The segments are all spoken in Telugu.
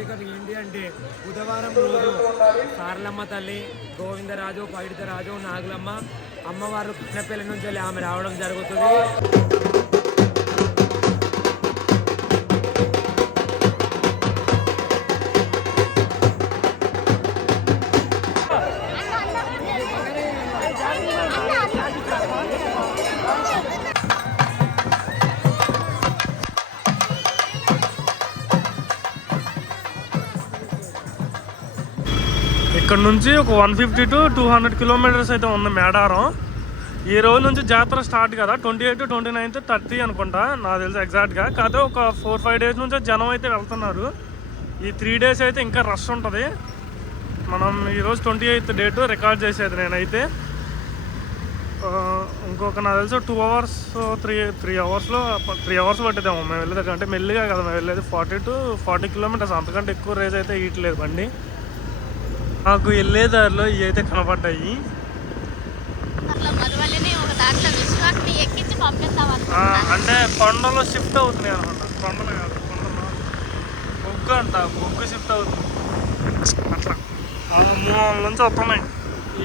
ఏంటి అంటే బుధవారం రోజు సారలమ్మ తల్లి, గోవిందరాజు, పైడితరాజు, నాగులమ్మ అమ్మవారు కృష్ణపల్లి నుంచి వెళ్ళి ఆమె రావడం జరుగుతుంది. ఇక్కడ నుంచి ఒక 150 to 200 కిలోమీటర్స్ అయితే ఉంది మేడారం. ఈ రోజు నుంచి జాతర స్టార్ట్ కదా, 28, 29, 30 అనుకుంటా, నాకు తెలుసు ఎగ్జాక్ట్గా. కాదు ఒక 4-5 డేస్ నుంచి జనం అయితే వెళ్తున్నారు. ఈ 3 డేస్ అయితే ఇంకా రష్ ఉంటుంది. మనం ఈరోజు 28th డేట్ రికార్డ్ చేసేది నేనైతే. ఇంకొక నాకు తెలుసు 2 hours 3 అవర్స్లో 3 hours పట్టిద్దాము మేము వెళ్ళేది. అంటే మెల్లిగా కదా మేము వెళ్ళేది, 40 to 40 కిలోమీటర్స్, అంతకంటే ఎక్కువ రేజ్ అయితే ఇయట్లేదు బండి. నాకు వెళ్ళే దారిలో ఇవి అయితే కనపడ్డాయి. అంటే కొండలో షిఫ్ట్ అవుతున్నాయి అనమాట. కొండలు కాదు, కొండలో బొగ్గు అంట, బొగ్గు షిఫ్ట్ అవుతుంది అట్లా. మూల నుంచి వస్తున్నాయి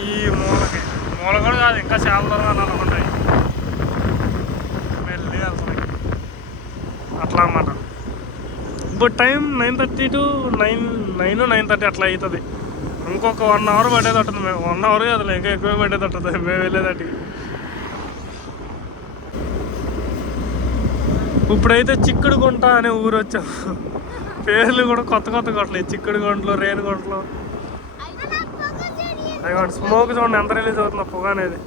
ఈ మూలకి. మూల కూడా కాదు, ఇంకా చాలా దూరం అనుకుంటాయి, వెళ్ళి వెళ్తున్నాయి అట్లా అన్నమాట. ఇప్పుడు టైం 9:30 to 9:30 అట్లా అవుతుంది. ఇంకొక 1 hour పట్టేదట్టుంది. మేము 1 hour కాదు, ఇంకా ఎక్కువ పట్టేదట్టుంది మేము వెళ్ళేదాటికి. ఇప్పుడైతే చిక్కుడుగుంట అనే ఊరు వచ్చాం. పేర్లు కూడా కొత్త కొట్టలేదు. చిక్కుడుగుంటలు, రేణిగుంటలు. అవి స్మోక్ చూడండి ఎంత రిలీజ్ అవుతుందో పొగ అనేది.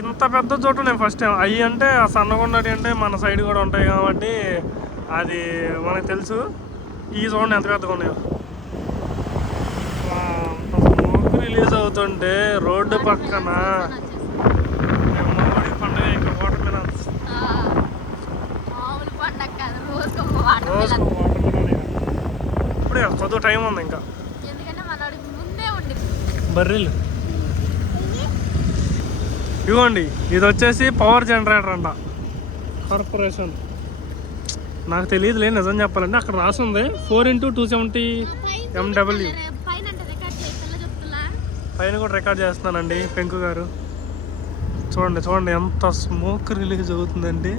ఇంత పెద్ద చోట నేను ఫస్ట్ టైం. అవి అంటే ఆ సన్నగుండటి అంటే మన సైడ్ కూడా ఉంటాయి కాబట్టి అది మనకు తెలుసు. ఈ చూడండి ఎంత పెద్దగా ఉన్నాయో. స్మోక్ రిలీజ్ అవుతుంటే రోడ్డు పక్కన పండుగ ఇంకా వాటర్ మిలన్స్. ఇప్పుడే కొద్దిగా టైం ఉంది ఇంకా. బర్రెలు ఇవ్వండి. ఇది వచ్చేసి పవర్ జనరేటర్ అంట, కార్పొరేషన్. నాకు తెలియదులే నిజం చెప్పాలంటే. అక్కడ రాసింది 4x270 MW. పైన కూడా రికార్డ్ చేస్తున్నానండి పెంకు గారు. చూడండి చూడండి ఎంత స్మోక్ రిలీజ్ అవుతుందండి.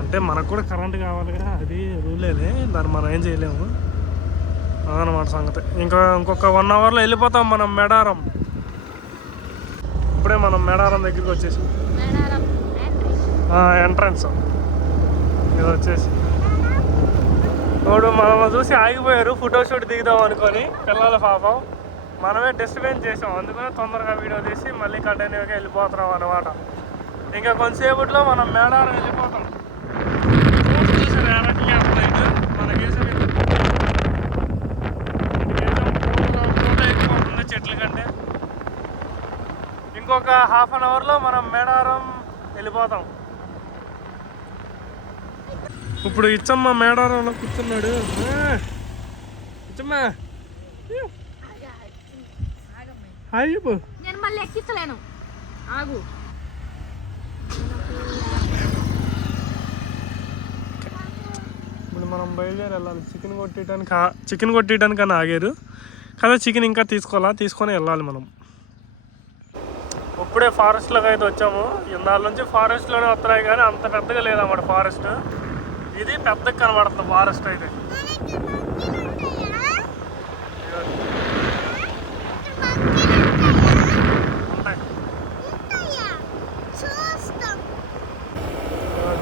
అంటే మనకు కూడా కరెంట్ కావాలి కదా, అది రూలేదే, దాన్ని మనం ఏం చేయలేము అదనమాట సంగతి. ఇంకొక 1 hourలో వెళ్ళిపోతాం మనం మేడారం. ఇప్పుడే మనం మేడారం దగ్గరికి వచ్చేసి ఎంట్రన్స్ ఇది వచ్చేసి. ఇప్పుడు మనం చూసి ఆగిపోయారు ఫోటోషూట్ దిగుదాం అనుకొని పిల్లల పాపం. మనమే డిస్టర్బెన్స్ చేసాం, అందుకనే తొందరగా వీడియో తీసి మళ్ళీ కంటిన్యూగా వెళ్ళిపోతున్నాం అనమాట. ఇంకా కొంతసేపట్లో మనం మేడారం వెళ్ళిపోతాం. చెట్ల కంటే ఇంకొక 1/2 hourలో మనం మేడారం వెళ్ళిపోతాం. ఇప్పుడు ఇచ్చమ్మ మేడారంలో కూర్చున్నాడు. ఇచ్చమ్మ నేను మళ్ళీ ఎక్కించలేను, ఆగు. ఇప్పుడు మనం బయలుదేరి వెళ్ళాలి. చికెన్ కొట్టేయడానికి అని ఆగారు కదా. చికెన్ ఇంకా తీసుకొని వెళ్ళాలి మనం. ఇప్పుడే ఫారెస్ట్లోకి అయితే వచ్చాము. ఇందాల నుంచి ఫారెస్ట్లోనే వస్తున్నాయి కానీ అంత పెద్దగా లేదన్నమాట ఫారెస్ట్. ఇది పెద్దగా కనబడుతుంది ఫారెస్ట్ అయితే.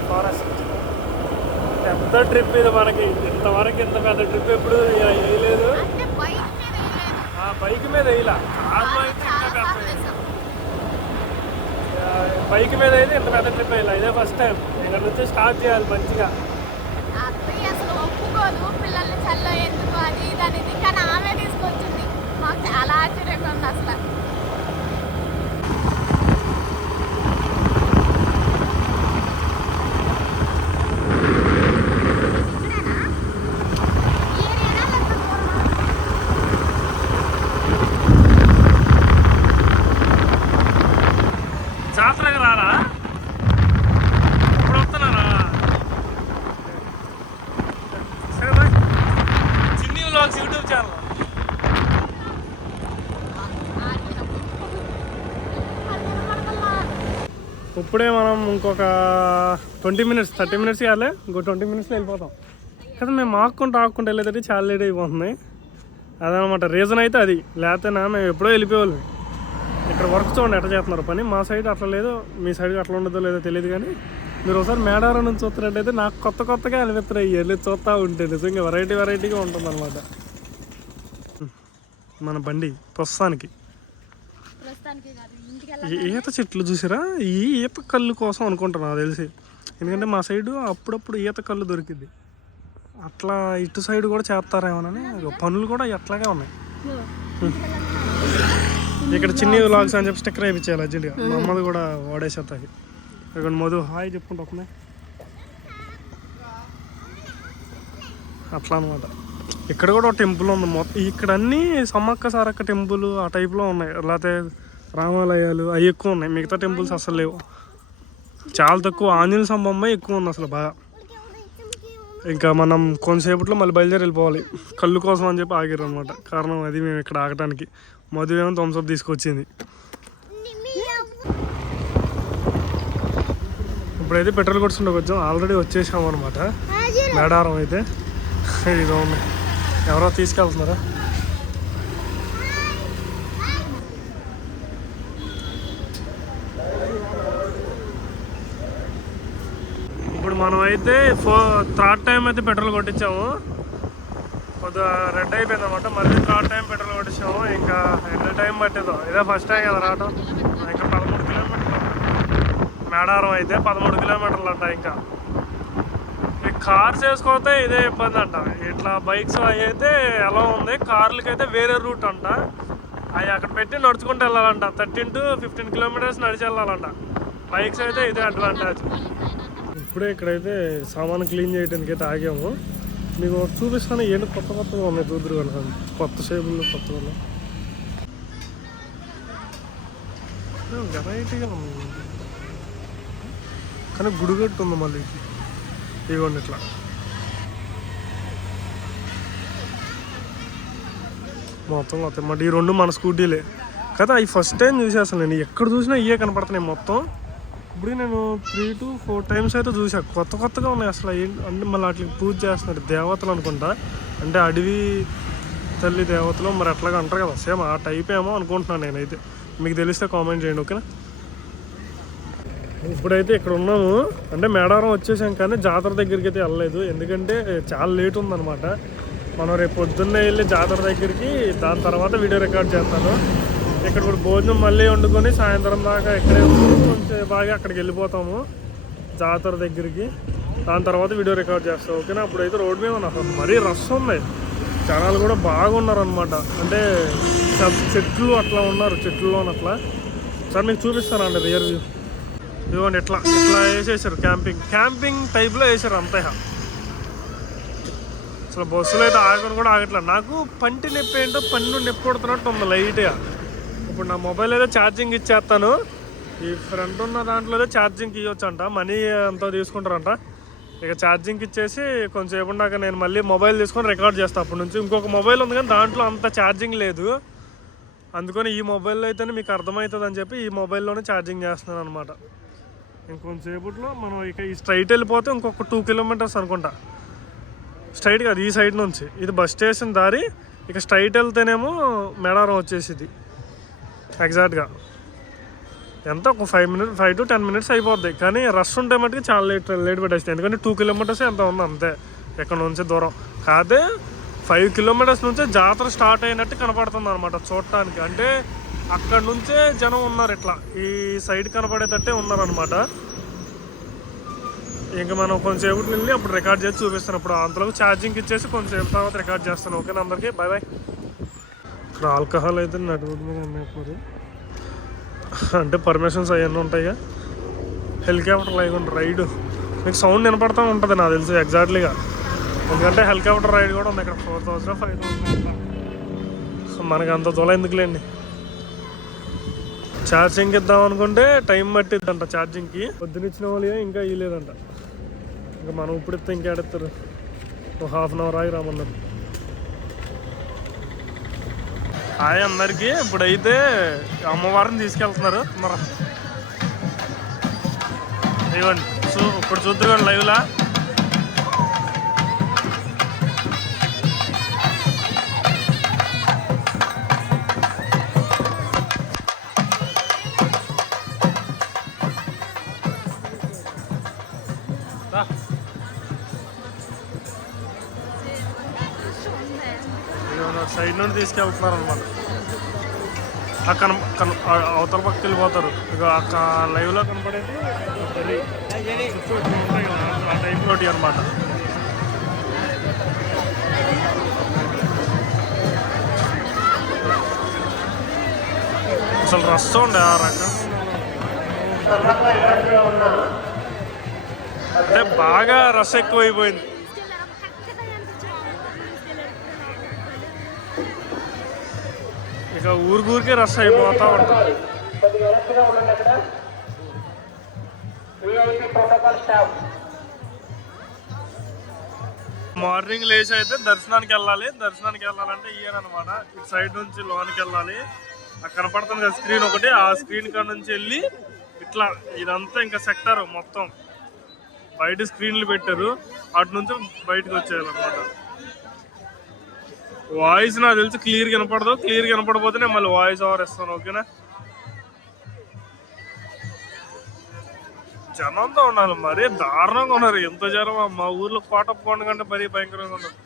ఫారెస్ట్ పెద్ద ట్రిప్ ఇది మనకి. ఇంతవరకు ఇంత పెద్ద ట్రిప్ ఎప్పుడు వేయలేదు. బైక్ మీద వేయలా, కార్లో అయితే ఇంకా పెద్ద. బైక్ మీద అయితే ఇంత పెద్ద ట్రిప్ వేయాలి, ఇదే ఫస్ట్ టైం. ఇక్కడ నుంచి స్టార్ట్ చేయాలి మంచిగా. పిల్లల్ని చల్లో ఎందుకు అది దాని కానీ ఆమె తీసుకొచ్చింది. మాకు చాలా ఆశ్చర్యంగా ఉంది అసలు. జాతరగా రారా? ఇప్పుడు వస్తున్నారా? సరే ఇప్పుడే మనం ఇంకొక 30 మినిట్స్ కాలే, ఇంకో 20 మినిట్స్లో వెళ్ళిపోతాం కదా. మేము ఆక్కుంటూ వెళ్ళేదంటే చాలా లేట్ అయిపోతుంది. అదనమాట రీజన్ అయితే అది. లేకపోతే మేము ఎప్పుడో వెళ్ళిపోవాలి. ఇక్కడ వర్క్ చూడండి ఎట్లా చేస్తున్నారు పని. మా సైడ్ అట్లా లేదు, మీ సైడ్ అట్లా ఉండదో లేదో తెలియదు. కానీ మీరు ఒకసారి మేడారం నుంచి చూస్తున్నట్టయితే నాకు కొత్తగా అనిపిస్తున్నాయి. వెళ్ళి చూస్తూ ఉంటే నిజంగా వెరైటీగా ఉంటుంది అనమాట మన బండి. ప్రస్తుతానికి ఈత చెట్లు చూసారా, ఈ ఈత కళ్ళు కోసం అనుకుంటాను నాకు తెలిసి. ఎందుకంటే మా సైడు అప్పుడప్పుడు ఈత కళ్ళు దొరికింది. అట్లా ఇటు సైడ్ కూడా చేస్తారేమోనని పనులు కూడా ఎట్లాగే ఉన్నాయి. ఇక్కడ చిన్ని వ్లాగ్స్ అని చెప్పి స్టిక్కర్ వేయించాలి అర్జెంట్గా. మా అమ్మది కూడా వాడేసేస్తాయి. ఇక్కడ మధు హాయ్ చెప్పుకుంటూ వస్తున్నాయి అట్లా అనమాట. ఇక్కడ కూడా ఒక టెంపుల్ ఉంది. మొత్తం ఇక్కడ అన్నీ సమ్మక్క సారక్క టెంపుల్ ఆ టైప్లో ఉన్నాయి. లేకపోతే రామాలయాలు అవి ఎక్కువ ఉన్నాయి. మిగతా టెంపుల్స్ అసలు లేవు, చాలా తక్కువ. ఆంజనేయ స్తంభం ఎక్కువ ఉంది అసలు బాగా. ఇంకా మనం కొంతసేపట్లో మళ్ళీ బయలుదేరి వెళ్ళిపోవాలి. కళ్ళు కోసం అని చెప్పి ఆగారు అనమాట. కారణం అది మేము ఇక్కడ ఆగటానికి. మధు ఏమో థమ్స్అప్ తీసుకొచ్చింది. ఇప్పుడైతే పెట్రోల్ కొట్టుకుంటూ వచ్చాం. ఆల్రెడీ వచ్చేసాము అనమాట మేడారం అయితే. ఇదో ఉన్నాయి, ఎవరో తీసుకెళ్తున్నారా. ఇప్పుడు మనం అయితే థర్డ్ టైం అయితే పెట్రోల్ కొట్టించాము. కొద్దిగా రెడ్ అయిపోయింది అనమాట. మళ్ళీ థర్డ్ టైం పెట్రోల్ కొట్టించాము. ఇంకా ఎంత టైం పట్టిందో, ఇదే ఫస్ట్ టైం కదా రావటం. ఇంకా 13 కిలోమీటర్లు మేడారం అయితే 13 కిలోమీటర్లు అంట. ఇంకా ఈ కార్స్ వేసుకోతే ఇదే ఇబ్బంది అంట. ఇట్లా బైక్స్ అవి అయితే ఎలా ఉంది, కార్లకి అయితే వేరే రూట్ అంట. అవి అక్కడ పెట్టి నడుచుకుంటూ వెళ్ళాలంట. 13 to 15 కిలోమీటర్స్ నడిచి వెళ్ళాలంట. బైక్స్ అయితే ఇదే అడ్వాంటేజ్. ఇప్పుడే ఇక్కడైతే సామాను క్లీన్ చేయడానికి అయితే ఆగాము. మీకు చూపిస్తాను ఏంటి కొత్తగా ఉన్నాయి చూద్దరు కదా. కొత్త షేపులు కొత్తగా ఉన్నాయి, వెరైటీగా ఉంది. కానీ గుడిగట్టు ఉంది మళ్ళీ. ఇవ్వండి ఇట్లా మొత్తం మొత్తం మరి ఈ రెండు మన స్కూటీలే కదా. అవి ఫస్ట్ టైం చూసేస్తాను నేను. ఎక్కడ చూసినా ఇవే కనపడుతున్నాయి మొత్తం. ఇప్పుడు నేను 3 to 4 టైమ్స్ అయితే చూసాను. కొత్తగా ఉన్నాయి అసలు. అంటే మళ్ళీ వాటికి పూజ చేస్తున్నారు దేవతలు అనుకుంటా. అంటే అడవి తల్లి దేవతలు మరి అట్లాగా అంటారు కదా, సేమ్ ఆ టైప్ ఏమో అనుకుంటున్నాను నేనైతే. మీకు తెలిస్తే కామెంట్ చేయండి, ఓకేనా. ఇప్పుడైతే ఇక్కడ ఉన్నాము. అంటే మేడారం వచ్చేసాం కానీ జాతర దగ్గరికి అయితే వెళ్ళలేదు. ఎందుకంటే చాలా లేట్ ఉందన్నమాట. మనం రేపు పొద్దున్నే వెళ్ళి జాతర దగ్గరికి, దాని తర్వాత వీడియో రికార్డ్ చేస్తాను. ఇక్కడ కూడా భోజనం మళ్ళీ వండుకొని సాయంత్రం దాకా ఇక్కడే కొంచెం బాగా అక్కడికి వెళ్ళిపోతాము జాతర దగ్గరికి. దాని తర్వాత వీడియో రికార్డ్ చేస్తాం, ఓకేనా. అప్పుడైతే రోడ్ మీద అసలు మరీ రష్ ఉన్నాయి. జనాలు కూడా బాగున్నారు అనమాట. అంటే చెట్లు అట్లా ఉన్నారు, చెట్లలో అట్లా. సార్ మీకు చూపిస్తానండి రియర్ వ్యూ. ఇదిగోండి ఇట్లా వేసేసారు. క్యాంపింగ్ టైప్లో వేసారు అంతే. అసలు బస్సులు అయితే ఆగని కూడా ఆగట్లేదు. నాకు పంటి నొప్పి ఏంటో పన్ను నొప్పి కొడుతున్నట్టు ఉంది లైట్గా. ఇప్పుడు నా మొబైల్ అయితే ఛార్జింగ్ ఇచ్చేస్తాను. ఈ ఫ్రంట్ ఉన్న దాంట్లో ఛార్జింగ్కి ఇవ్వచ్చు అంట, మనీ ఎంతో తీసుకుంటారంట. ఇక ఛార్జింగ్కి ఇచ్చేసి కొంచెంసేపు ఉన్నాక నేను మళ్ళీ మొబైల్ తీసుకొని రికార్డ్ చేస్తాను. అప్పటి నుంచి ఇంకొక మొబైల్ ఉంది కానీ దాంట్లో అంత ఛార్జింగ్ లేదు. అందుకని ఈ మొబైల్లో అయితేనే మీకు అర్థమవుతుంది అని చెప్పి ఈ మొబైల్లోనే ఛార్జింగ్ చేస్తున్నాను అనమాట. ఇంకొంచెంసేపట్లో మనం ఇక ఈ స్ట్రైట్ వెళ్ళిపోతే ఇంకొక 2 కిలోమీటర్స్ అనుకుంటా. స్ట్రైట్ కాదు, ఈ సైడ్ నుంచి. ఇది బస్ స్టేషన్ దారి. ఇక స్ట్రైట్ వెళ్తేనేమో మేడారం వచ్చేసింది ఎగ్జాక్ట్గా. ఎంత ఒక 5 to 10 మినిట్స్ అయిపోద్ది. కానీ రష్ ఉంటే మట్టుకు చాలా లేట్ పెట్టేస్తుంది. ఎందుకంటే 2 కిలోమీటర్స్ ఎంత ఉంది అంతే ఇక్కడ నుంచి దూరం. కాదే 5 కిలోమీటర్స్ నుంచే జాతర స్టార్ట్ అయినట్టు కనపడుతుంది అనమాట చూడటానికి. అంటే అక్కడ నుంచే జనం ఉన్నారు, ఇట్లా ఈ సైడ్ కనపడేటట్టే ఉన్నారనమాట. ఇంకా మనం కొంచెంసేపు వెళ్ళి అప్పుడు రికార్డ్ చేసి చూపిస్తాను. ఇప్పుడు అంతలోకి ఛార్జింగ్ ఇచ్చేసి కొంచెంసేపు తర్వాత రికార్డ్ చేస్తాను, ఓకేనా. అందరికీ బాయ్ బాయ్. ఇక్కడ ఆల్కహాల్ అయితే నడు రోడ్డు మీద ఉన్నాయి. అంటే పర్మిషన్స్ అవన్నీ ఉంటాయిగా. హెలికాప్టర్ రైడ్ మీకు సౌండ్ వినపడతా ఉంటుంది నాకు తెలుసు ఎగ్జాక్ట్లీగా. ఎందుకంటే హెలికాప్టర్ రైడ్ కూడా ఉంది ఇక్కడ. 4,000 5,000 మనకి అంత దూరం ఎందుకులేండి. ఛార్జింగ్ ఇద్దాం అనుకుంటే టైం పట్టిద్దంట ఛార్జింగ్కి. పొద్దునిచ్చిన వాళ్ళు ఇంకా ఇవ్వలేదంట. ఇంకా మనం ఇప్పుడు ఇస్తే ఇంకేడెత్తారు. ఒక 1/2 అవర్ ఆగి రామన్నారు. హాయ్ అందరికీ. ఇప్పుడైతే అమ్మవారిని తీసుకెళ్తున్నారు. మరి ఇవ్వండి. సో ఇప్పుడు చూద్దాం లైవ్లా. సైడ్ నుండి తీసుకెళ్తున్నారు అనమాట. అవతల పక్కకి వెళ్ళిపోతారు. ఇక లైవ్లో కనపడేది ఉంటాయి కదా, ఆ టైప్ రోటీ అనమాట. అసలు రస్ ఉండే ఆ రకం అంటే బాగా రస్ ఎక్కువైపోయింది. ఇక ఊరికే రష్ అయిపోతా ఉంటుంది. మార్నింగ్ లేచి అయితే దర్శనానికి వెళ్ళాలంటే ఇయ్యానమాట. ఇటు సైడ్ నుంచి లోనికి వెళ్ళాలి. అక్కడ కనపడుతుంది కదా స్క్రీన్ ఒకటి, ఆ స్క్రీన్ కాడ నుంచి వెళ్ళి ఇట్లా ఇదంతా ఇంకా సెక్టర్ మొత్తం బయట స్క్రీన్లు పెట్టారు. అటు నుంచి బయటకు వచ్చేయాలన్నమాట. వాయిస్ నాకు తెలిసి క్లియర్ కనపడపోతే నేను మళ్ళీ వాయిస్ ఓవర్ ఇస్తాను. ఓకేనా? జనంతో ఉండాలి, మరీ దారుణంగా ఉన్నారు. ఎంత జనం! మా ఊర్లో కోటప్ప కొండ కంటే మరీ భయంకరంగా ఉన్నారు.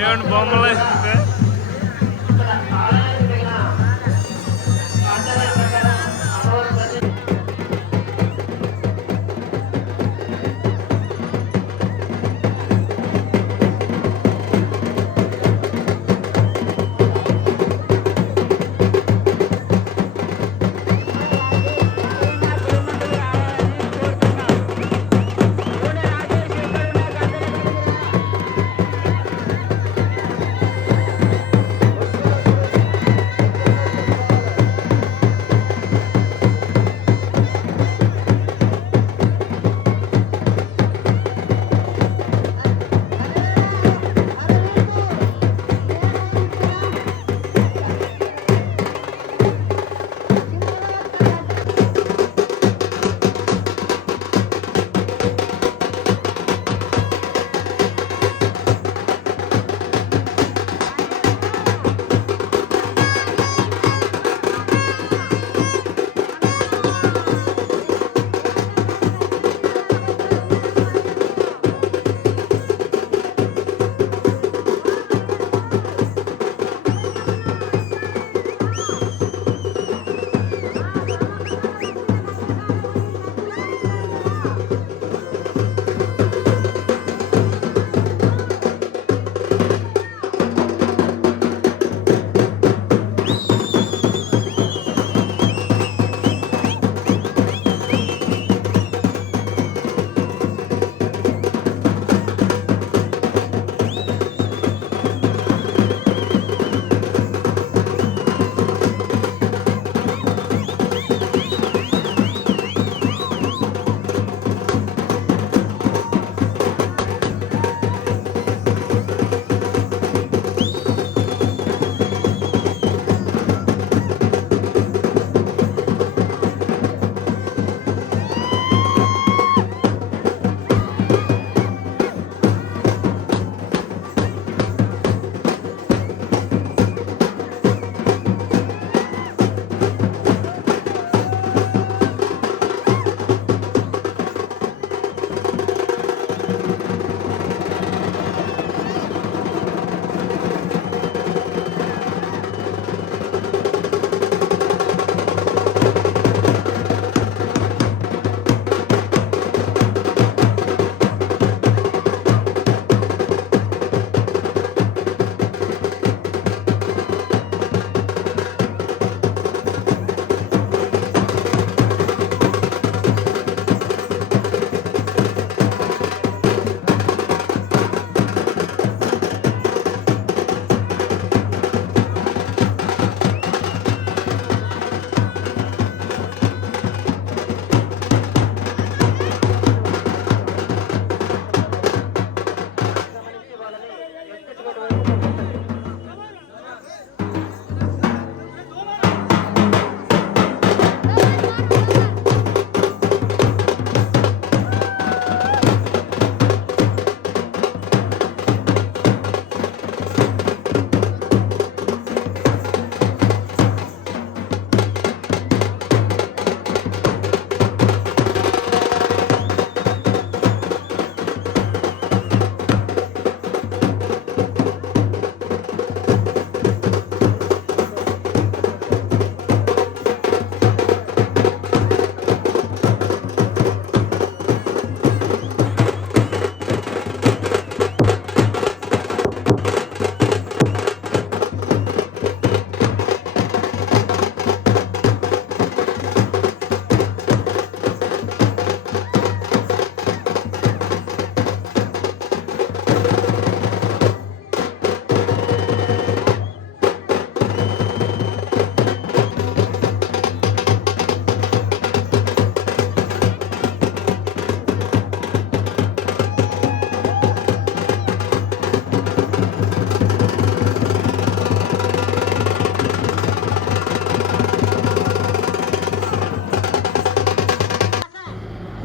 ఏమండి బొమ్మలు వేస్తే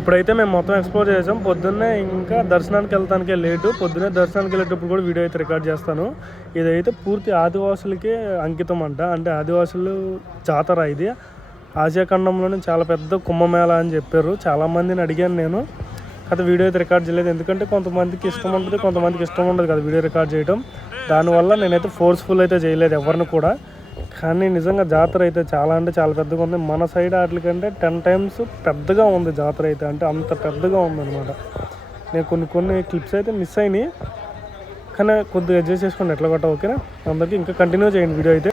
ఇప్పుడైతే మేము మొత్తం ఎక్స్ప్లోర్ చేసాం. పొద్దున్నే ఇంకా దర్శనానికి వెళ్తానికే లేటు. పొద్దున్నే దర్శనానికి వెళ్ళేటప్పుడు కూడా వీడియో అయితే రికార్డ్ చేస్తాను. ఇదైతే పూర్తి ఆదివాసులకే అంకితం అంట. అంటే ఆదివాసులు జాతర ఇది. ఆసియా ఖండంలోనే చాలా పెద్ద కుంభమేళ అని చెప్పారు. చాలామందిని అడిగాను నేను, అయితే వీడియో అయితే రికార్డ్ చేయలేదు. ఎందుకంటే కొంతమందికి ఇష్టం ఉంటుంది, కొంతమందికి ఇష్టం ఉండదు కదా వీడియో రికార్డ్ చేయడం. దానివల్ల నేనైతే ఫోర్స్ఫుల్ అయితే చేయలేదు ఎవరిని కూడా. కానీ నిజంగా జాతర అయితే చాలా అంటే చాలా పెద్దగా ఉంది. మన సైడ్ వాటికంటే 10 times పెద్దగా ఉంది జాతర అయితే. అంటే అంత పెద్దగా ఉందన్నమాట. నేను కొన్ని క్లిప్స్ అయితే మిస్ అయినాయి, కానీ కొద్దిగా అడ్జస్ట్ చేసుకోండి ఎట్లా కొట్ట. ఓకేనా? అందరికీ ఇంకా కంటిన్యూ చేయండి వీడియో అయితే.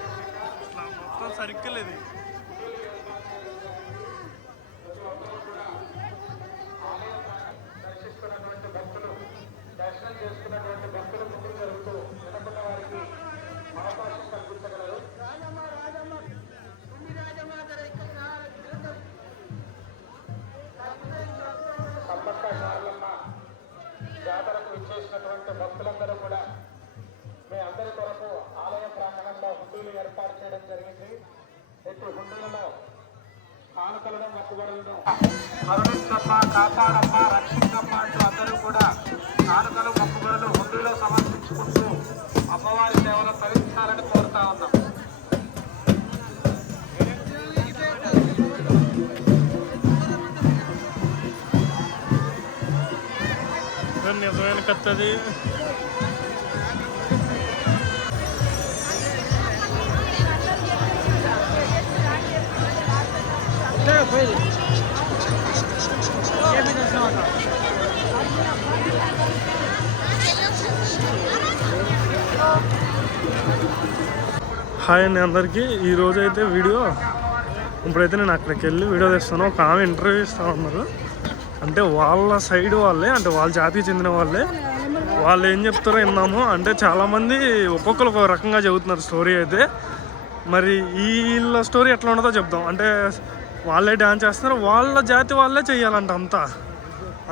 జాతరకు విచ్చేసినటువంటి భక్తులందరూ కూడా మీ అందరి కొరకు ఆలయ ప్రాంగణంలో హుండీలు ఏర్పాటు చేయడం జరిగింది. ఎట్టి హుండీలలో కానుకలను మొక్కుబడులను కరుణించమ్మ, కాపాడమ్మ, రక్షించమ్మ అంటూ అందరూ కూడా కానుకలు మొక్కుబడులు హుండీలో సమర్పించుకుంటూ అమ్మవారి సేవలు తరించాలని కోరుతా ఉన్నాం. నిజమైన కత్తది. హాయ్ అండి అందరికీ. ఈరోజు అయితే వీడియో, ఇప్పుడైతే నేను అక్కడికి వెళ్ళి వీడియో తెస్తాను. ఒక ఆమె ఇంటర్వ్యూ ఇస్తూ ఉన్నారు. అంటే వాళ్ళ సైడ్ వాళ్ళే, అంటే వాళ్ళ జాతికి చెందిన వాళ్ళే. వాళ్ళు ఏం చెప్తారో విన్నాము. అంటే చాలామంది ఒక్కొక్కరు ఒక రకంగా చెబుతున్నారు స్టోరీ అయితే. మరి వీళ్ళ స్టోరీ ఎట్లా ఉండదో చెప్దాం. అంటే వాళ్ళే డ్యాన్స్ చేస్తున్నారు, వాళ్ళ జాతి వాళ్ళే చెయ్యాలంట అంతా.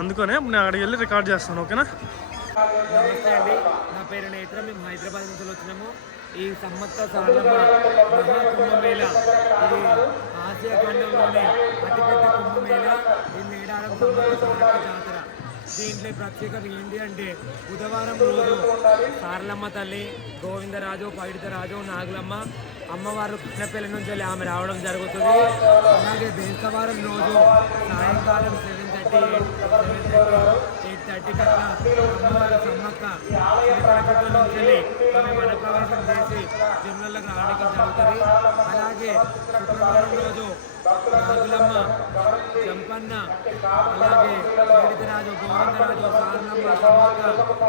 అందుకనే నేను అక్కడికి వెళ్ళి రికార్డ్ చేస్తాను. ఓకేనా? నమస్తే అండి, నా పేరు నేత్ర. మేము హైదరాబాద్ నుంచి వచ్చినాము. ఈ సమ్మక్క సారలమ్మ మహాకుంభమేళ ఇది ఆసియా ఖండంలోనే అతిపెద్ద కుంభమేళ. ఈ మేడారం సమ్మక్క సారక్క జాతర. దీంట్లో ప్రత్యేకత ఏంటి అంటే బుధవారం రోజు సారలమ్మ తల్లి, గోవిందరాజు, పైడితరాజు, నాగులమ్మ అమ్మవారు కృష్ణపల్లి నుంచి వెళ్ళి ఆమె రావడం జరుగుతుంది. అలాగే బేస్తవారం రోజు సాయంకాలం 7:30 కల్లా అమ్మవారు సమ్మక్క శ్రీకాకుళం నుంచి వెళ్ళి ఆమె వనప్రవేశం చేసి జన్మలకు రావడానికి జరుగుతుంది. అలాగే శుక్రవారం రోజు నాగులమ్మ, చంపన్న, అలాగే పైడితరాజు, గోవిందరాజు, సారలమ్మ, సమ్మక్క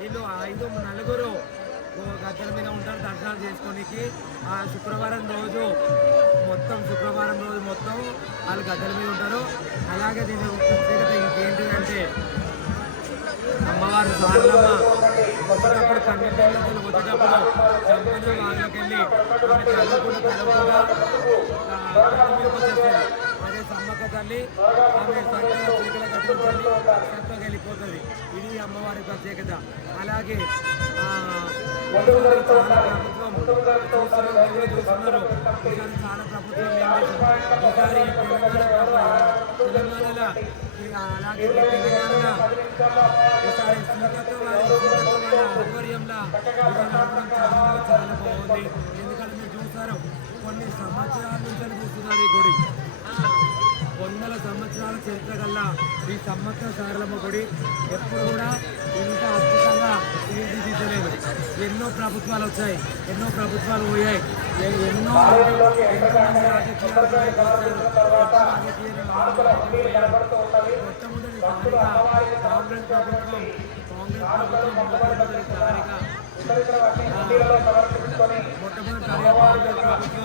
వీళ్ళు 5 గద్దెల మీద ఉంటారు దర్శనాలు చేసుకోనికి. ఆ శుక్రవారం రోజు మొత్తం వాళ్ళు గద్దెల మీద ఉంటారు. అలాగే దీని ప్రత్యేకత ఇంకేంటి అంటే అమ్మవారు సారలమ్మ వచ్చేటప్పుడు కన్నెపిల్లలతో వచ్చేటప్పుడు చంపన వాళ్ళకి వెళ్ళి ఆమె కలవకుండా వచ్చేస్తుంది. అదే సమ్మక్క తల్లి ఆమె చక్కగా చీకల కట్టించాలి, చక్కగా వెళ్ళిపోతుంది. ఇది అమ్మవారి ప్రత్యేకత. అలాగే చాలా ప్రభుత్వం చూస్తున్నారు. ఈసారి చాలా ప్రభుత్వం ఈసారి తెలంగాణలో అలాగే తెలంగాణలో ఈసారి సీతక్క వారి ఆధ్వర్యంలో చాలా బాగుంది. ఎందుకంటే మీరు చూస్తారు కొన్ని సంవత్సరాల నుంచి చూస్తున్నారు ఈ గుడి. వందల సంవత్సరాల చరిత్ర కల్లా ఈ సమ్మక్క సారలమ్మ గుడి ఎప్పుడు కూడా ఇంత అద్భుతంగా తీర్చిదిద్దలేదు. ఎన్నో ప్రభుత్వాలు వచ్చాయి, ఎన్నో ప్రభుత్వాలు పోయాయి, ఎన్నో మంది రాజకీయాలు మొట్టమొదటిసారిగా కాంగ్రెస్ ప్రభుత్వం మొట్టమొదటిసారిగా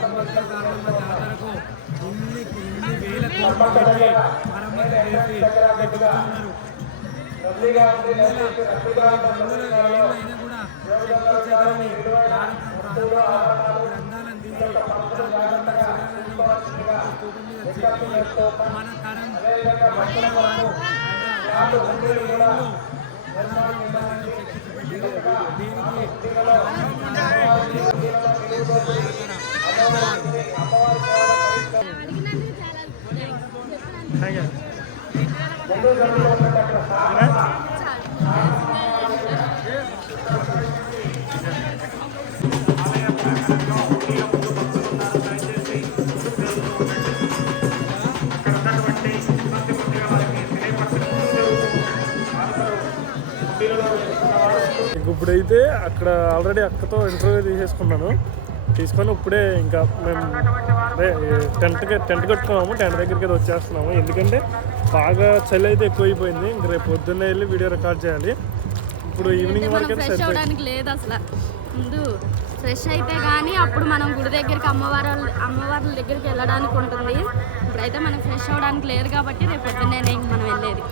సమ్మక్క సారలమ్మ జాతరకు ఇన్ని వేల కోట్లు పెట్టి మరమ్మతు చేసి పెట్టుకున్నారు. 100 ఏళ్ళైనా కూడా చెప్పుకొచ్చేదాన్ని గ్రంథాలను తీసి మన తరం వారు 100 ఏళ్ళు ఉండాలని చెక్కించి పెట్టారు. దీనికి ఇప్పుడైతే అక్కడ ఆల్రెడీ అక్కతో ఇంటర్వ్యూ తీసేసుకున్నాను. తీసుకొని ఇప్పుడే ఇంకా మేము టెంట్ కట్టుకున్నాము. టెంట్ దగ్గరికి అయితే వచ్చేస్తున్నాము. ఎందుకంటే బాగా చలి అయితే ఎక్కువైపోయింది. ఇంక రేపు పొద్దున్నే వెళ్ళి వీడియో రికార్డ్ చేయాలి. ఇప్పుడు ఈవినింగ్ వరకు అయితే ఫ్రెష్ అవడానికి లేదు అసలు. ముందు ఫ్రెష్ అయితే కానీ అప్పుడు మనం గుడి దగ్గరికి అమ్మవార్ల దగ్గరికి వెళ్ళడానికి ఉంటుంది. ఇప్పుడైతే మనకు ఫ్రెష్ అవ్వడానికి లేదు కాబట్టి రేపు పొద్దున్నే మనం వెళ్ళేది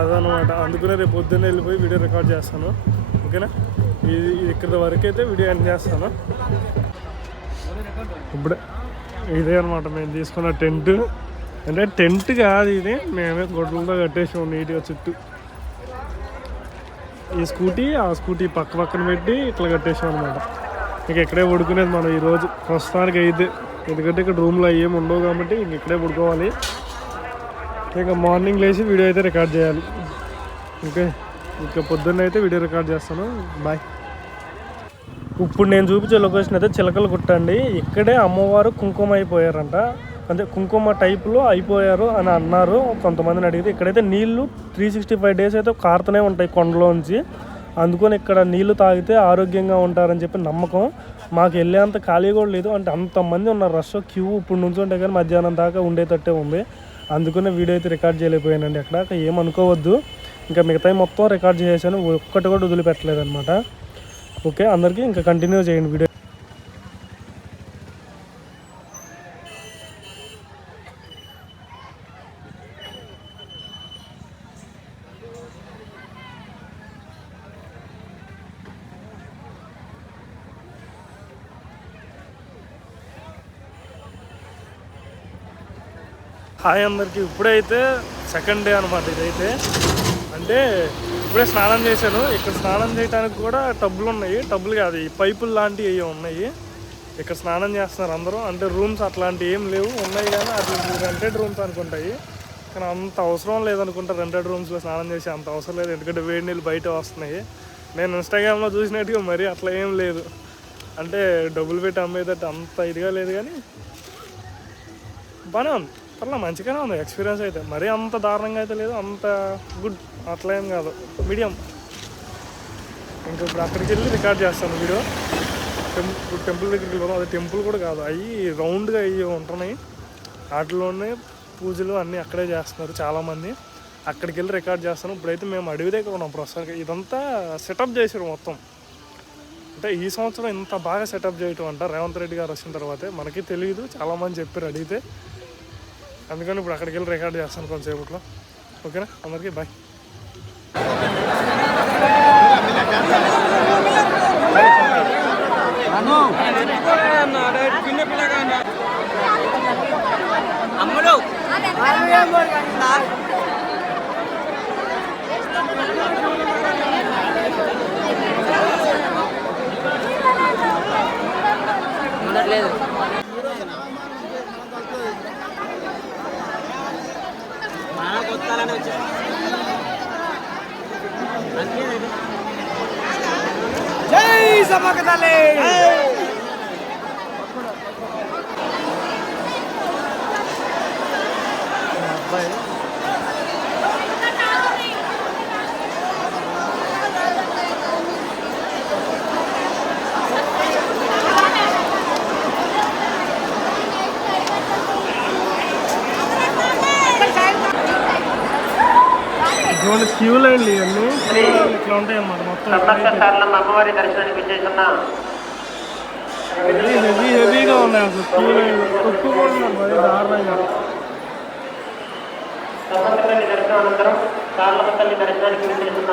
అదనమాట. అందుకనే రేపు పొద్దున్నే వెళ్ళిపోయి వీడియో రికార్డ్ చేస్తాను. ఓకేనా? ఇది ఇక్కడ వరకు అయితే వీడియో ఎండ్ చేస్తాను. ఇప్పుడే ఇదే అనమాట మేము తీసుకున్న టెంట్. అంటే టెంట్ కాదు ఇది, మేమే గొడ్లతో కట్టేసాం నీట్గా చుట్టూ. ఈ స్కూటీ ఆ స్కూటీ పక్కన పెట్టి ఇట్లా కట్టేసాం అనమాట. ఇక ఇక్కడే పడుకునేది మనం ఈరోజు ప్రస్తుతానికి అయితే. ఎందుకంటే ఇక్కడ రూమ్లో ఏమి ఉండవు కాబట్టి ఇంక ఇక్కడే పడుకోవాలి. ఇక మార్నింగ్ లేచి వీడియో అయితే రికార్డ్ చేయాలి. ఓకే, ఇక పొద్దున్న అయితే వీడియో రికార్డ్ చేస్తాను. బాయ్. ఇప్పుడు నేను చూపించే లొకేషన్ అయితే చిలకల గుట్ట అండి. ఇక్కడే అమ్మవారు కుంకుమ అయిపోయారంట. అంటే కుంకుమ టైప్లో అయిపోయారు అని అన్నారు కొంతమందిని అడిగితే. ఇక్కడైతే నీళ్లు 365 days అయితే కారుతూనే ఉంటాయి కొండలోంచి. అందుకని ఇక్కడ నీళ్లు తాగితే ఆరోగ్యంగా ఉంటారని చెప్పి నమ్మకం. మాకు వెళ్ళేంత ఖాళీ కూడా లేదు. అంటే అంతమంది ఉన్నారు, రష్ క్యూ ఇప్పుడు నుంచి ఉంటే కానీ మధ్యాహ్నం దాకా ఉండేటట్టే ఉంది. అందుకనే వీడియో అయితే రికార్డ్ చేయలేకపోయానండి. అక్కడ ఏమనుకోవద్దు. ఇంకా మిగతాయి మొత్తం రికార్డ్ చేసాను, ఒక్కటి కూడా వదిలిపెట్టలేదు అనమాట. ఓకే, అందరికీ ఇంకా కంటిన్యూ చేయండి వీడియో. హాయ్ అందరికీ. ఇప్పుడైతే సెకండ్ డే అనమాట ఇదైతే. అంటే ఇప్పుడే స్నానం చేశాను. ఇక్కడ స్నానం చేయడానికి కూడా టబ్బులు ఉన్నాయి. టబ్బులు కాదు, ఈ పైపులు లాంటివి ఏవి ఉన్నాయి. ఇక్కడ స్నానం చేస్తున్నారు అందరూ. అంటే రూమ్స్ అట్లాంటివి ఏం లేవు, ఉన్నాయి కానీ అది రెంటెడ్ రూమ్స్ అనుకుంటాయి. కానీ అంత అవసరం లేదనుకుంటా రెంటెడ్ రూమ్స్లో స్నానం చేసి అంత అవసరం లేదు. ఎందుకంటే వేడి నీళ్ళు బయట వస్తున్నాయి. నేను ఇన్స్టాగ్రామ్లో చూసినట్టుగా మరి అట్లా ఏం లేదు. అంటే డబ్బులు పెట్టి అమ్మేదట్టు అంత ఇదిగా లేదు, కానీ బాగానే ఉంది. అట్లా మంచిగానే ఉంది ఎక్స్పీరియన్స్ అయితే. మరీ అంత దారుణంగా అయితే లేదు, అంత గుడ్ అట్లా ఏం కాదు, మీడియం. ఇంకా ఇప్పుడు అక్కడికి వెళ్ళి రికార్డ్ చేస్తాను వీడియో. టెంపుల్ దగ్గరికి వెళ్ళిపోతాం. అది టెంపుల్ కూడా కాదు, అవి రౌండ్గా అవి ఉంటున్నాయి. వాటిలోనే పూజలు అన్నీ అక్కడే చేస్తున్నారు చాలామంది. అక్కడికి వెళ్ళి రికార్డ్ చేస్తాను. ఇప్పుడైతే మేము అడవి దగ్గర ఉన్నాం ప్రస్తుతానికి. ఇదంతా సెటప్ చేసారు మొత్తం. అంటే ఈ సంవత్సరం ఇంత బాగా సెటప్ చేయటం అంట రేవంత్ రెడ్డి గారు వచ్చిన తర్వాతే. మనకి తెలియదు, చాలామంది చెప్పారు అడిగితే. అందుకని ఇప్పుడు అక్కడికి వెళ్ళి రికార్డ్ చేస్తాను కొంతసేపట్లో. ఓకేనా, అందరికీ బాయ్. జై సమ్మక్క తల్లి. ఇటువంటి క్యూ లైన్లు ఇవన్నీ ఇట్లా ఉంటాయి అన్నమాట మొత్తం. అమ్మవారి దర్శనానికి విచ్చేస్తున్న హెవీగా ఉన్నాయి అసలు క్యూ లైన్లు. కొట్టు కూడా ఉన్నారు మరి దారుణంగా. సమ్మక్కతల్లి దర్శనం అనంతరం కాళ్ళతల్లి దర్శనానికి విచ్చేస్తున్న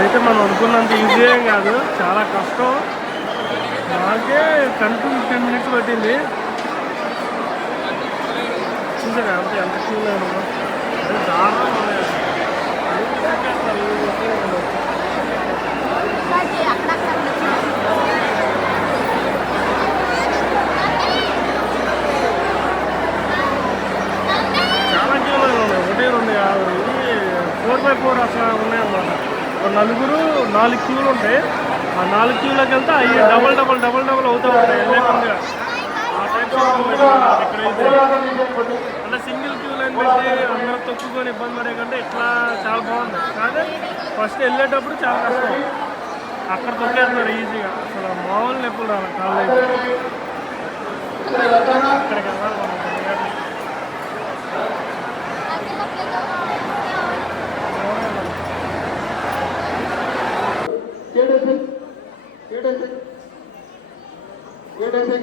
అయితే మనం అనుకున్నంత ఈజీ ఏం కాదు, చాలా కష్టం. నాకే 10 to 15 minutes పట్టింది. చూసారా అంటే ఎంత క్యూ లైన్ ఉందో. అది దారుణంగా ఉన్నాయి. ఉన్నాయన్నమాట. నలుగురు 4 క్యూలు ఉంటాయి. ఆ 4 క్యూలోకి వెళ్తే అవి డబల్ అవుతూ ఉంటాయి వెళ్ళే ముందుగా. ఆ టైప్స్ ఎక్కడైతే అంటే సింగిల్ క్యూ లైన్ పెట్టి అందరూ తొక్కుకొని ఇబ్బంది పడే కంటే ఇట్లా చాలా బాగుంది. కానీ ఫస్ట్ వెళ్ళేటప్పుడు చాలా కష్టం. అక్కడ తొక్కేస్తున్నారు ఈజీగా, అసలు మామూలు నొప్పులు రావాలి కాళ్ళు. ఇక్కడికి వెళ్ళాలి మనం.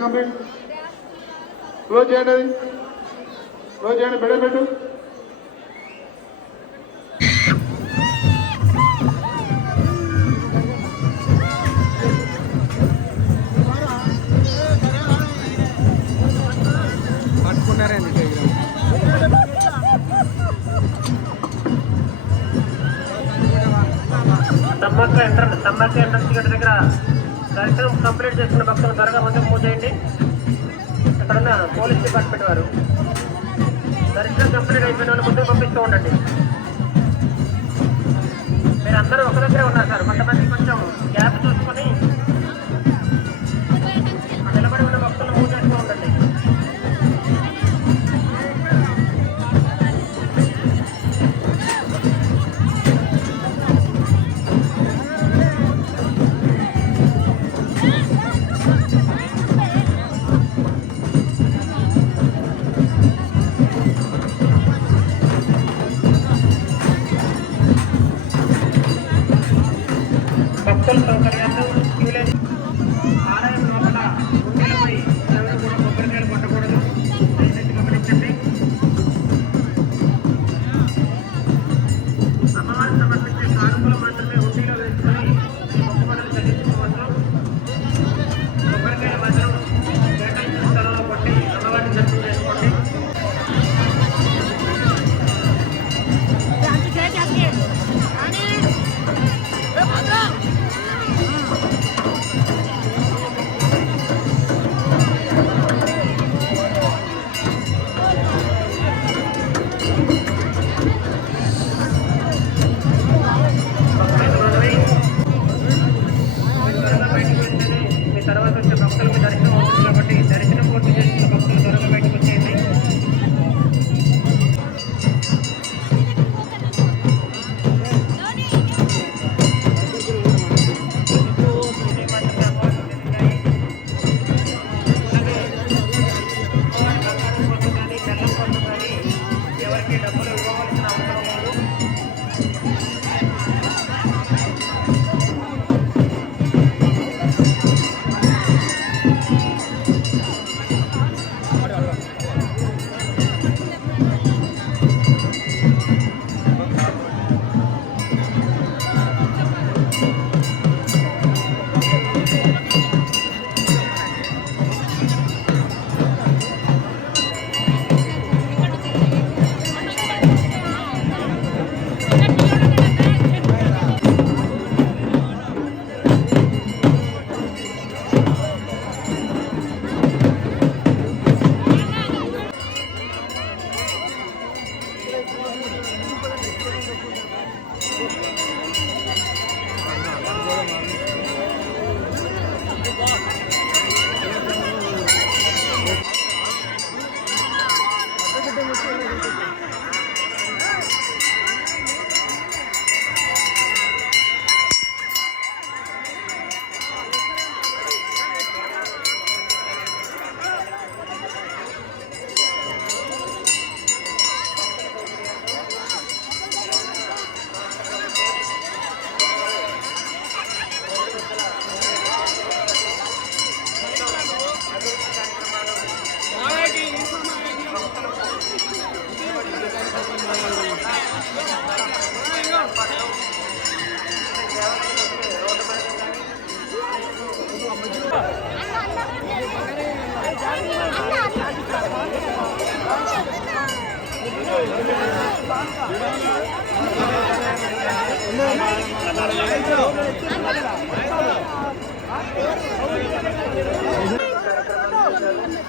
కంప్లీట్ క్లోజ్ చేయండి, అది క్లోజ్ చేయండి, పెట్టు. సమ్మక్క ఎంట్రన్స్ గేట్ దగ్గర దర్శనం కంప్లీట్ చేసిన భక్తులు త్వరగా ముందుకు మూవ్ చేయండి. ఇక్కడున్న పోలీస్ డిపార్ట్మెంట్ వారు దర్శనం కంప్లీట్ అయిపోయిన వాళ్ళు ముందుకు పంపిస్తూ ఉండండి. మీరు అందరూ ఒక దగ్గరే ఉన్నారు సార్, కొంతమంది కొంచెం గ్యాప్ చూసుకొని నిలబడి ఉన్న భక్తులు మూవ్ చేస్తూ ఉండండి. భక్తుల సౌకర్యాలు క్యూలైన్ ఆలయం లోపల గుండెలపై ఎవరు కూడా కొబ్బరికాయలు కొట్టకూడదు, దయచేసి గమనించండి. అమ్మవారు సమర్పించే కానుకలు మాత్రమే హుండీలో వేసుకొని మొక్కుబడులు చెల్లించుకోవచ్చు. కొబ్బరికాయలు మాత్రం కేటాయించిన స్థలంలో కొట్టి అమ్మవారిని దర్శనం చేసుకోండి. మీ తర్వాత వచ్చే భక్తులకు దర్శనం అవుతుంది కాబట్టి దర్శనం పూర్తి చేసిన భక్తులు త్వరగా బయటకు వచ్చేయండి. బెల్లం కోసం కానీ ఎవరికి డబ్బులు ఇవ్వవలసిన అవసరం లేదు.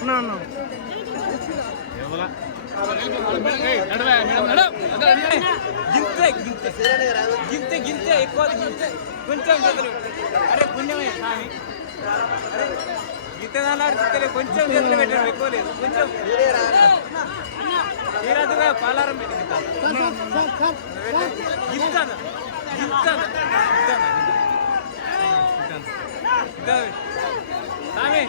No. గింతే గింతే గింతే గింతే ఎక్కువ గింతే కొంచెం చేతులు అరే పుణ్యమే స్వామి అరే గిత్తనాడు గిత్తలే కొంచెం చేతులు పెట్టాడు ఎక్కువ లేదు కొంచెం మీరదుగా పాలారం పెట్టి గింతాను గింతాను స్వామి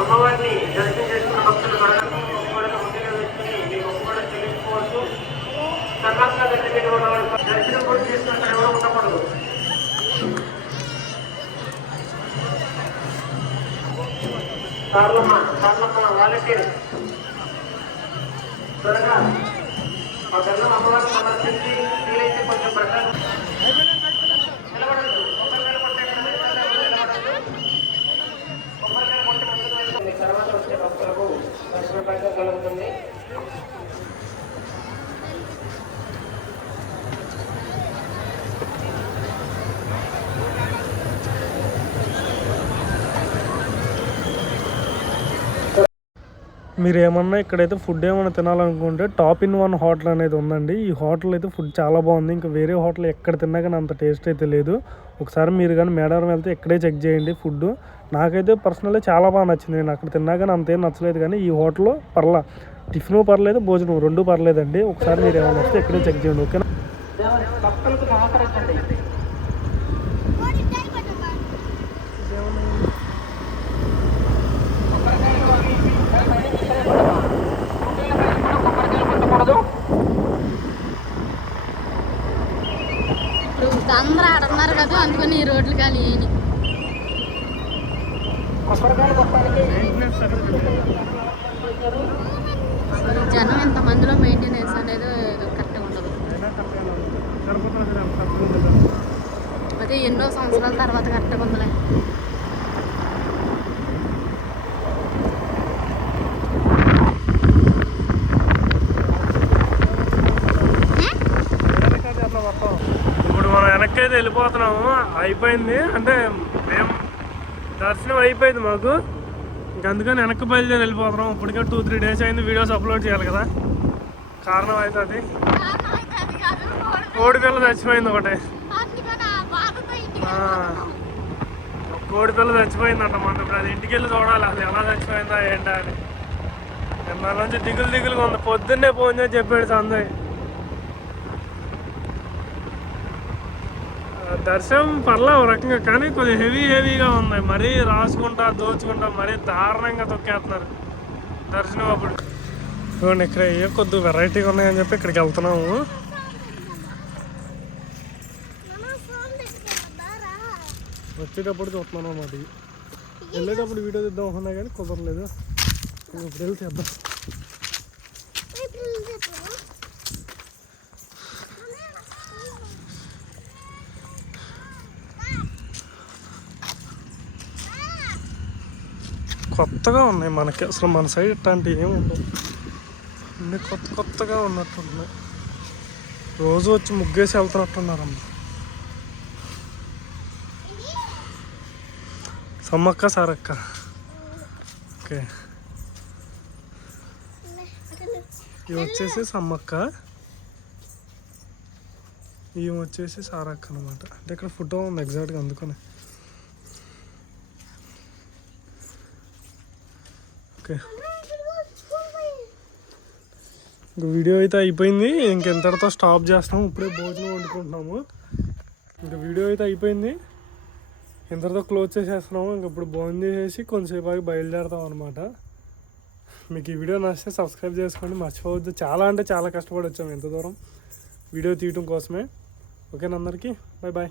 అమ్మవారిని దర్శనం చేసుకున్న భక్తులు మొక్కుబడులు ముందుగా వేసుకుని మీ మొక్కుబడులు చెల్లించుకోవచ్చు. సర్వాంగా దర్శనం పూర్తి చేసుకున్న ఎవరు ఉండకూడదు. సార్లమ్మ వాలంటీర్ త్వరగా ఆ బెల్లం అమ్మవారిని సమర్పించి వీలైతే కొంచెం ప్రసాదం నిలబడదు. కొబ్బరికాయలు కొట్టే కొబ్బరికాయలు కొట్టి ముందుకు వెళ్తుంది. తర్వాత వచ్చే భక్తులకు దర్శన భాగ్యం కలుగుతుంది. మీరు ఏమన్నా ఇక్కడైతే ఫుడ్ ఏమైనా తినాలనుకుంటే టాప్ ఇన్ వన్ హోటల్ అనేది ఉందండి. ఈ హోటల్ అయితే ఫుడ్ చాలా బాగుంది. ఇంకా వేరే హోటల్ ఎక్కడ తిన్నా కానీ అంత టేస్ట్ అయితే లేదు. ఒకసారి మీరు కానీ మేడారం వెళ్తే ఇక్కడే చెక్ చేయండి ఫుడ్. నాకైతే పర్సనల్లీ చాలా బాగా నచ్చింది. నేను అక్కడ తిన్నా కానీ అంతేం నచ్చలేదు. కానీ ఈ హోటల్లో పర్లా, టిఫిన్ పర్లేదు, భోజనం రెండు పర్లేదండి. ఒకసారి మీరు ఏమైనా వస్తే ఇక్కడే చెక్ చేయండి. ఓకేనా? భక్తులకు సహకరించండి. ఇప్పుడు అందరూ ఆడున్నారు కదా, అందుకని ఈ రోడ్లు ఖాళీ అయ్యి జనం ఇంతమందిలో మెయింటెనెన్స్ అనేది కరెక్ట్గా ఉండదు. అదే ఎన్నో సంవత్సరాల తర్వాత కరెక్ట్గా ఉందిలే. ఇప్పుడు మనం వెనక్కి అయితే వెళ్ళిపోతున్నాము. అయిపోయింది అంటే మేము దర్శనం అయిపోయింది మాకు. ఇంక అందుకని వెనక్కి బయలుదేరి వెళ్ళిపోతున్నాం. ఇప్పటికే 2-3 డేస్ అయింది వీడియోస్ అప్లోడ్ చేయాలి కదా. కారణం అయితే అది కోడి పిల్ల చచ్చిపోయింది. ఒకటి కోడి పిల్ల చచ్చిపోయిందంట. మనం ఇప్పుడు అది ఇంటికి వెళ్ళి చూడాలి అది ఎలా చచ్చిపోయిందా ఏంటా అని. నిన్న నుంచి దిగులుగా ఉంది. పొద్దున్నే ఫోన్ చేసి చెప్పాడు సంజయ్. దర్శనం పర్లా ఒక రకంగా, కానీ కొంచెం హెవీగా ఉన్నాయి. మరీ రాసుకుంటా దోచుకుంటా మరీ దారుణంగా తొక్కేస్తున్నారు దర్శనం అప్పుడు. చూడండి ఇక్కడ ఏ కొద్దిగా వెరైటీగా ఉన్నాయని చెప్పి ఇక్కడికి వెళ్తున్నాము. వచ్చేటప్పుడు చూస్తున్నాను అన్నమాట. వెళ్ళేటప్పుడు వీడియో తీద్దాం అనుకున్నా కానీ కుదరలేదు. ఇప్పుడు వెళ్ళి చేద్దాం. కొత్తగా ఉన్నాయి మనకి. అసలు మన సైడ్ ఇట్లాంటివి ఏమి ఉండవు. అన్నీ కొత్తగా ఉన్నట్టున్నాయి. రోజు వచ్చి ముగ్గేసి వెళ్తున్నట్టున్నారమ్మ. సమ్మక్క సారక్క. ఓకే, ఇవి వచ్చేసి సమ్మక్క, ఇవి వచ్చేసి సారక్క అనమాట. అంటే ఇక్కడ ఫోటో ఉంది ఎగ్జాక్ట్గా, అందుకని. ఓకే, ఇంక వీడియో అయితే అయిపోయింది. ఇంకెంతటితో స్టాప్ చేస్తాము. ఇప్పుడే భోజనం వండుకుంటున్నాము. ఇంకా వీడియో అయితే అయిపోయింది. ఇంతతో క్లోజ్ చేసేస్తున్నాము. ఇంక ఇప్పుడు భోజనం చేసేసి కొంచెంసేపు ఆగి బయలుదేరుతాం అనమాట. మీకు ఈ వీడియో నచ్చితే సబ్స్క్రైబ్ చేసుకోండి, మర్చిపోవద్దు. చాలా అంటే చాలా కష్టపడి వచ్చాము ఇంత దూరం వీడియో తీయటం కోసమే. ఓకేనా అందరికీ, బాయ్ బాయ్.